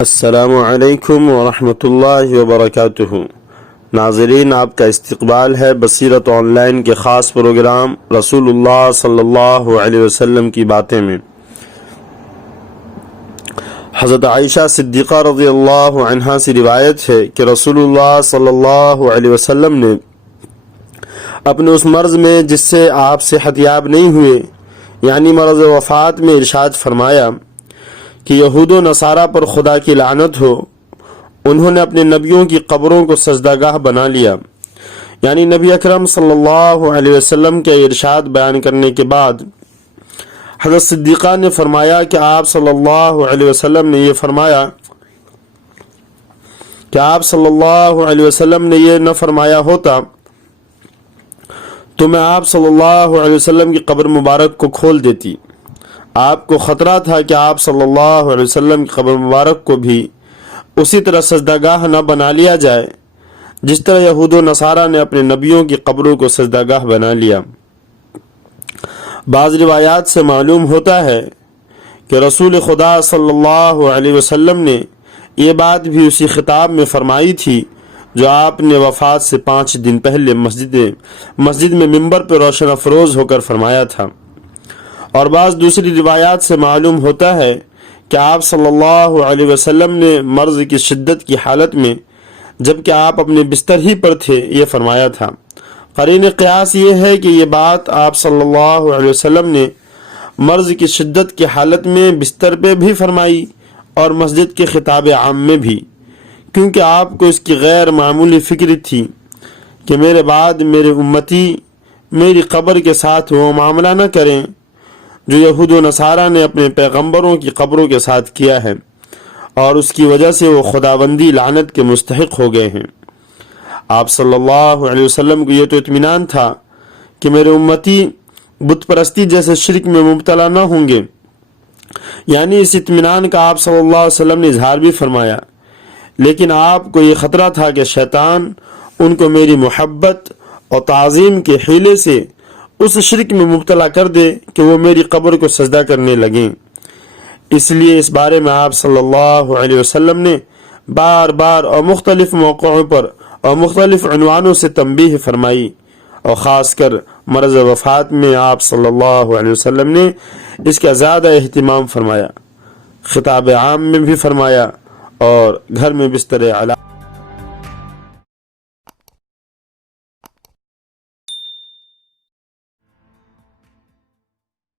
السلام علیکم ورحمۃ اللہ وبرکاتہ۔ ناظرین، آپ کا استقبال ہے بصیرت آن لائن کے خاص پروگرام رسول اللہ صلی اللہ علیہ وسلم کی باتیں میں۔ حضرت عائشہ صدیقہ رضی اللہ عنہا سے روایت ہے کہ رسول اللہ صلی اللہ علیہ وسلم نے اپنے اس مرض میں جس سے آپ صحت یاب نہیں ہوئے، یعنی مرض وفات میں، ارشاد فرمایا کہ یہود و نصارہ پر خدا کی لعنت ہو، انہوں نے اپنے نبیوں کی قبروں کو سجدہ گاہ بنا لیا۔ یعنی نبی اکرم صلی اللہ علیہ وسلم کے ارشاد بیان کرنے کے بعد حضرت صدیقہ نے فرمایا کہ آپ صلی اللہ علیہ وسلم نے یہ فرمایا کہ آپ صلی اللہ علیہ وسلم نے یہ نہ فرمایا ہوتا تو میں آپ صلی اللہ علیہ وسلم کی قبر مبارک کو کھول دیتی۔ آپ کو خطرہ تھا کہ آپ صلی اللہ علیہ وسلم کی قبر مبارک کو بھی اسی طرح سجدہ گاہ نہ بنا لیا جائے جس طرح یہود و نصارہ نے اپنے نبیوں کی قبروں کو سجدہ گاہ بنا لیا۔ بعض روایات سے معلوم ہوتا ہے کہ رسول خدا صلی اللہ علیہ وسلم نے یہ بات بھی اسی خطاب میں فرمائی تھی جو آپ نے وفات سے 5 دن پہلے مسجد میں منبر پر روشن افروز ہو کر فرمایا تھا۔ اور بعض دوسری روایات سے معلوم ہوتا ہے کہ آپ صلی اللہ علیہ وسلم نے مرض کی شدت کی حالت میں جبکہ آپ اپنے بستر ہی پر تھے یہ فرمایا تھا۔ قرین قیاس یہ ہے کہ یہ بات آپ صلی اللہ علیہ وسلم نے مرض کی شدت کی حالت میں بستر پہ بھی فرمائی اور مسجد کے خطاب عام میں بھی، کیونکہ آپ کو اس کی غیر معمولی فکر تھی کہ میرے بعد میرے امتی میری قبر کے ساتھ وہ معاملہ نہ کریں جو یہود و نصارہ نے اپنے پیغمبروں کی قبروں کے ساتھ کیا ہے، اور اس کی وجہ سے وہ خداوندی لعنت کے مستحق ہو گئے ہیں۔ آپ صلی اللہ علیہ وسلم کو یہ تو اطمینان تھا کہ میرے امتی بت پرستی جیسے شرک میں مبتلا نہ ہوں گے، یعنی اس اطمینان کا آپ صلی اللہ علیہ وسلم نے اظہار بھی فرمایا، لیکن آپ کو یہ خطرہ تھا کہ شیطان ان کو میری محبت اور تعظیم کے حیلے سے اس شرک میں مبتلا کر دے کہ وہ میری قبر کو سجدہ کرنے لگیں۔ اس لیے اس بارے میں آپ صلی اللہ علیہ وسلم نے بار بار اور مختلف موقعوں پر اور مختلف عنوانوں سے تنبیہ فرمائی، اور خاص کر مرض وفات میں آپ صلی اللہ علیہ وسلم نے اس کا زیادہ اہتمام فرمایا، خطاب عام میں بھی فرمایا اور گھر میں بستر علا